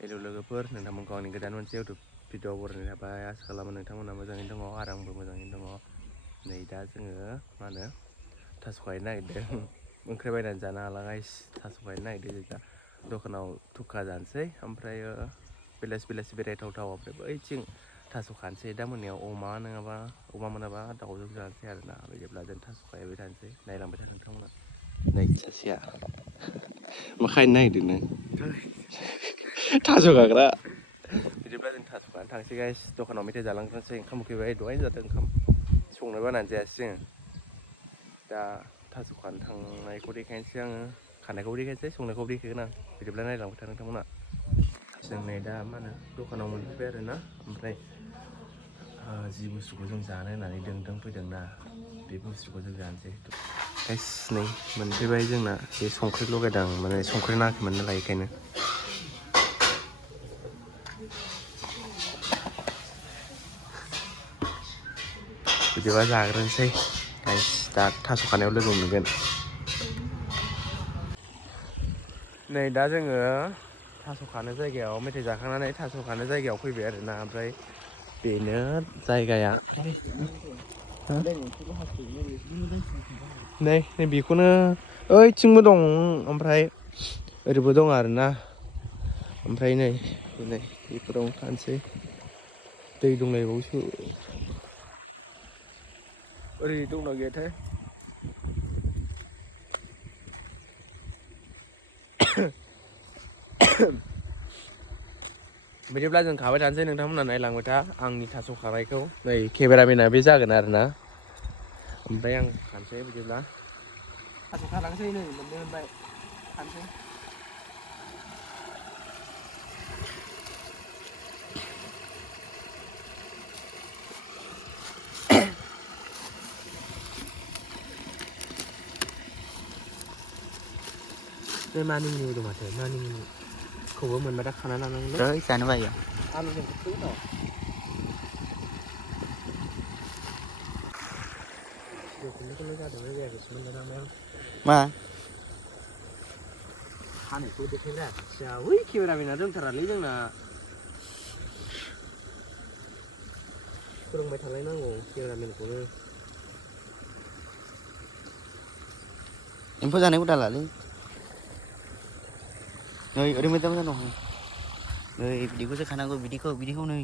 Hello लोगोफोर, नोंथांमोनखौ आंनि गोदान मोनसे इउटुब भिडिअ बरायनाय थाबाय। आसा खालामो नोंथांमोना मोजाङैनो दङ आरो आंबो मोजाङैनो दङ। नै दा जोङो मा होनो थास' गायनो नागिरदों। ओंख्रि बायनानै जानो हाला गाइस, थास' गायनो नागिरदों जों दा। दखानाव थुक्का जानोसै, ओमफ्रायो बेलासि बेरायथावथाव, ओमफ्राय बैथिं थास' खानोसै। दा मोनायाव अमा मोनाबा दाउजों जानोसै आरोना। बिदिब्ला जों थास' गायबाय थानोसै, नायलांबाय था नोंथांमोना। नै सासेया मा खायनो नागिरदों नों? थास' गाग्रा। बिदिब्ला जों थास' गायनो थांसै गाइस। दखानाव मेथाइ जालांग्रोनोसै, ओंखाम उखैबाय दहायनो जादों ओंखाम। संनो बानानै जायासै जोङो। दा थास' खानो थांनायखौ देखायनोसै आङो, खानायखौबो देखायनोसै, संनायखौबो देखायगोन आं। बिदिब्ला नायलांबाय था नोंथांमोना। जों नै दा मा होनो दखानाव मोनफैबाय आरोना, ओमफ्राय जि बुस्थुखौ जों जानो होननानै फैदोंना, बे बुस्थुखौ जों जानोसै। गाइस नै मोनफैबाय जोंना, बे संख्रि लगायदां, माने संख्रि नाङाखैमोन नालाय बेखायनो। बिदिबा जाग्रोनोसै गाइस, दा थास' खानायाव लोगो मोनगोन। नै दा जोङो थास' खानो जायगायाव, मेथाइ जाखांनानै थास' खानो जायगायाव फैबाय आरोना। ओमफ्राय बेनो जायगाया। नै बेखौनो ओइथिंबो दं, ओमफ्राय ओरैबो दं आरोना। ओमफ्राय नै बेफोरावनो थानोसै, दै दंलायबावोसो। ओरै दंना गैयाथाय? बिदिब्ला जों खाबाय थानोसै, नोंथांमोना नायलांबाय था आंनि थास' खानायखौ। नै केमेरामेना बे जागोन आरोना, ओमफ्राय आं खानोसै। बिदिब्ला थास' खालांसै, नै मोनबाय खानोसै। बे मानिमुनि दं माथो, मानिमुनिखौबो मोनबा दा खाना लानांगोन। जानो बायो आलुजों खोबथै उनाव। भिडिअ जादोंना जायाखैसोमोन दाना आं। मा खानायखौ देखायनो हायाखिसै, बै केमेरामेना रोंथारालै जोंना। फोरोंबाय थालायनांगौ केमेरामेनखौनो। एम्फौ जानायखौ दालालै। नै ओरै मोजां दं, नै बिदिखौसो खानांगौ, बिदिखौ नै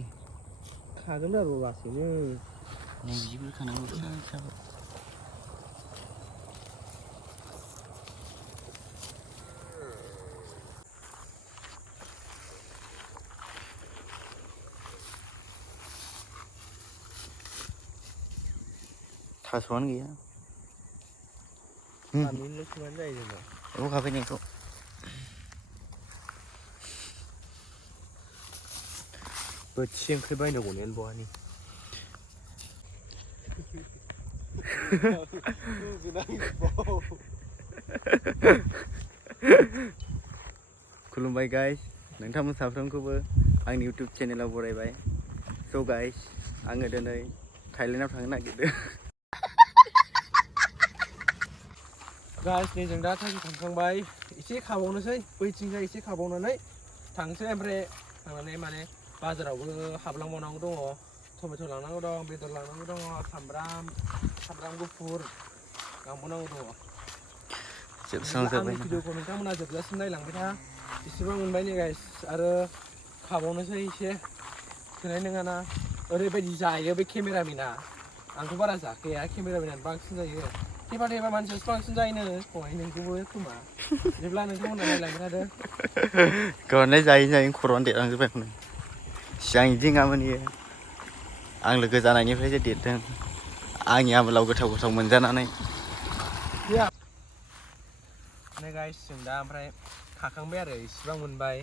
खागोन आरो लासैनो। नै बिदिखौसो खानांगौ, फिसा फिसाखौ। थास'आनो गैया। सानैनिल' संनानै जायो जोंना। एम्फौ गाबफैनायखौ। बोथिसे ओंख्रि बायनांगौनियानो बहानि। खुलुमबाय गाइस, नोंथांमोन साफ्रोमखौबो आंनि इउटुब चेनेलाव बरायबाय। स' गाइस, आङो दिनै थाइलेण्डआव थांनो नागिरदों। गाइस नै जों दा थांखि थांखांबाय, एसे खाबावनोसै, बैथिंजाय एसे खाबावनानै थांसै। ओमफ्राय थांनानै माने बाजारावबो हाबलांबावनांगौ दङ। टमेट' लांनांगौ दं, बेदर लांनांगौ दङ, सामब्राम गुफुर लांबावनांगौ दङ। बिदिब्ला आंनि जोबस्रांजोब्बाय नामा? भिडिअखौ नोंथांमोना जोबजासिम नायलांबाय था। इसेबां मोनबाय नै गाइस, आरो खाबावनोसै एसे। थोनाय नङाना, ओरैबायदि जायो बे केमेरामेना। आंथ' बारा जाखाया, केमेरामेनानो बांसिन जायो। थेफा मानसियासो बांसिन जायोनो, सहाय नोंगौबो खोमा। बिदिब्ला नोंथांमोना नायलांबाय थादो। गावनाय जायै खर'आनो देरलांजोब्बाय। सिगां बिदि नङामोन इयो, आं लोगो जानायनिफ्रायसो देरदों। आंनि आमोलाव गोथाव मोनजानानै। नै गाइस, जों दा ओमफ्राय खाखांबाय आरो इसिबां मोनबाय।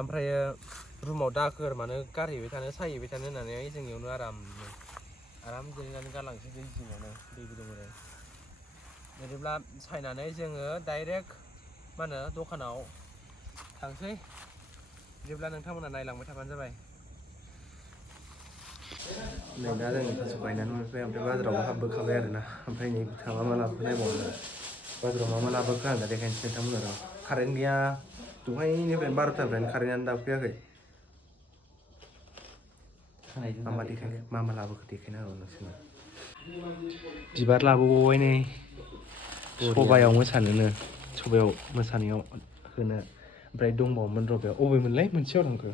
ओमफ्रायो रुमाव दाखोर मानो गारहैबाय थानो, सायहैबाय थानो होननानै जों इयावनो आराम जिरायनानै गालांसै दै जिङावनो, दैबो दं ओरै। बिदिब्ला सायनानै जोङो डाइरेक्ट मा होनो दखानाव थांसै। बिदिब्ला नोंथांमोना नायलांबाय थाबानो जाबाय। नै दा जों थास' गायनानै मोनबाय, ओमफ्राय बाजारावबो हाबबोखाबाय आरोना। ओमफ्राय नै बिथाङा मा लाबोखो नायबावनो। बाजाराव मा लाबोखो आं दा देखायनोसै नोंथांमोना र'। कारेन्ट गैया, दहायनिफ्राय 12थानिफ्रायनो कारेन्टआनो दाबो फैयाखै मा देखाय मा लाबोखो देखायना हो नोंसोरनो बिबार लाबोबावबाय नै सबायाव मोसानोनो सबायाव मोसानायाव होनो ओमफ्राय दंबावोमोन र' बेयाव अबेमोनलाय मोनसेयाव थांखो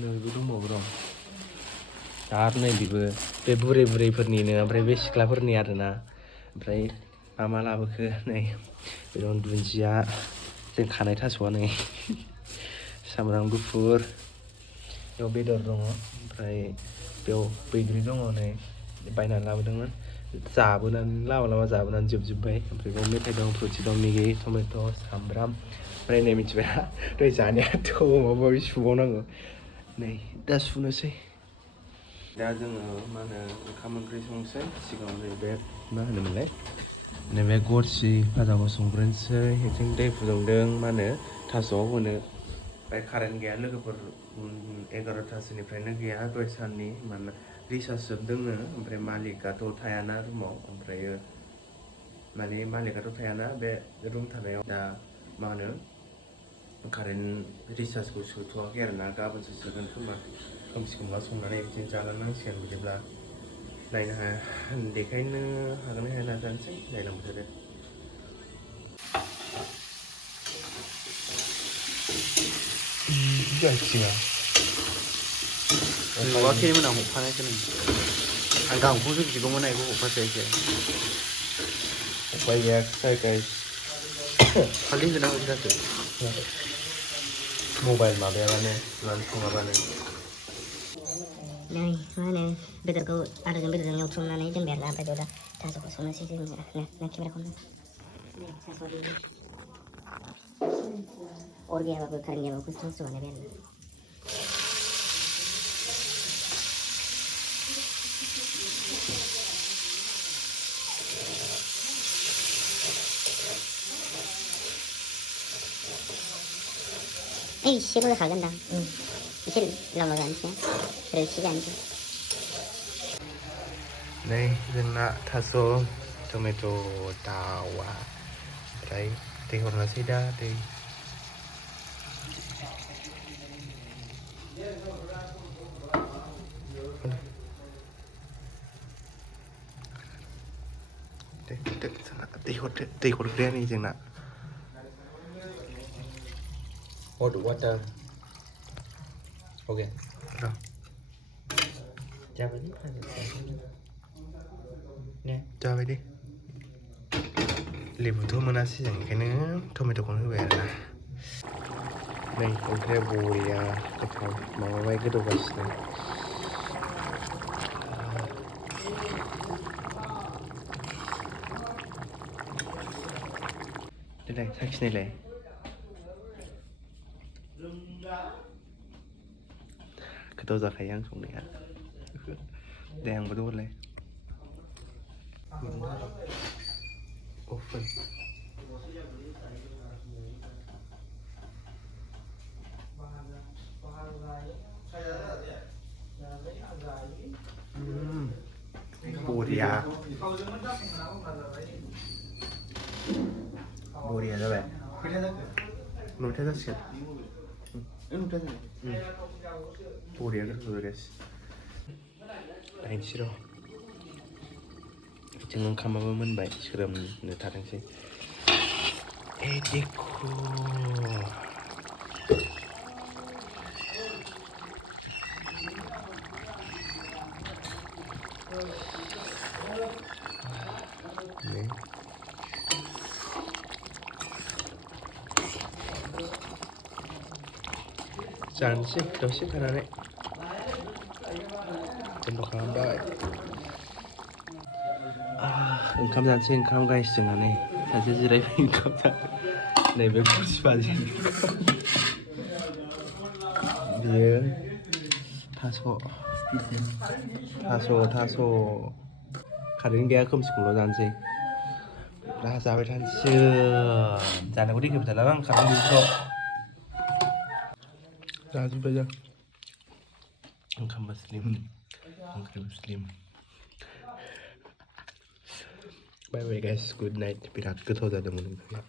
नैबो दंबावो र' आरो नै बेबो बे बुरैफोरनिनो ओमफ्राय बे सिख्लाफोरनि आरोना ओमफ्राय मा लाबोखो नै बे दं दुन्दिया जों खानाय थास'आ नै सामब्राम गुफुर बेयाव बेदर दङ ओमफ्राय बेयाव बैग्रि दङ नै बायनानै लाबोदोंमोन जाबोनानै लामा जाबोनानै जोबजोब्बाय ओमफ्राय बेयाव मेथाइ दं फ्रुटि दं मेगि टमेट' सामब्राम ओमफ्राय नै मिथिबाय दहाय जानाया थौ माबा माबि सुबावनांगौ नै दा सुनोसै दा जोङो मा होनो ओंखाम ओंख्रि संसै सिगाङाव नैबे मा होनोमोनलाय नैबे गरसि भाजाखौ संग्रोनोसै बेथिं दै फुदुंदों मा होनो थास'आव होनो ओमफ्राय कारेन्ट गैया लोगोफोर 11थासोनिफ्रायनो गैया दहाय साननि मानोना रिसार्ज जोबदोंनो ओमफ्राय मालिकआथ' थायाना रुमाव ओमफ्रायो माने मालिकआथ' थायाना बे रुम थानायाव दा मा होनो कारेन्ट रिसार्जखौ सोथ'वाखै आरोना गाबोनसो सोगोन खोमा खोमसि खोमला संनानै बिदिनो जालांनांसिगोन बिदिब्ला नायनो हाया देखायनो हागोन ना हाया नाजानोसै नायनांगौ जादों जायखिया नुवाखैमोन आं हफानायखौनो आं गांखौसो बिगौमोन बेखौ हफासैसो उपाय गैया जायगाय खालि होनांगौ जाखो मबाइल माबायाबानो लानो थाङाबानो नै मा होनो बेदरखौ आलुजों बेदरजों एवथ्रमनानै दोनबाय आरोना ओमफ्राय दा थास'खौ संनोसै जोङो केमेराखौनो अर गैयाबाबो कारेन्ट गैयाबाबो खस्थ' बानायबाय आरोना एसेल' जाखागोनदां एसे लामा जानोसै रोसि जानोसै नै जोंना थास' टमेट' दाउआ ओमफ्राय दै हरनोसै दा दै दै हरग्राया नै जोंना hot water okay र' जाबाय दे जाबाय दे लेबुथ' मोनासै जों ओंखायनो टमेट'खौनो होबाय आरोना नै ओंख्रिया बरिया गोथाव माबाबाय गोदौगासिनो देलाय साखिनायलाय गोथाव जाखायो आं संनाया दे आंबो हरलाय अफोन बरिया बरिया जाबाय 9था जासिगोन 9था जाबाय बरिया गोथाव जागासिनो नायनोसै र' जों ओंखामाबो मोनबाय सोरोमनो थाथोंसै ए देखो जानोसै दसे थानानै बन्द' खालामबाय ओंखाम जानोसै ओंखाम गाइस जोंहा नै सासे जिरायबाय ओंखाम जादों नैबे खुसि बाजि बियो थास' कारेन्ट गैया खोमसिखौल' जानोसै राहा जाबाय थानोसै जानायखौ देखायबाय थाला आं कारेन्ट गैयिफ्राव जाजोब्बाय जों ओंखामबो स्लिम ओंख्रिबो स्लिम बाय बाय गाइस गुड नाइट बिराद गोथाव जादोंमोन ओंख्रिया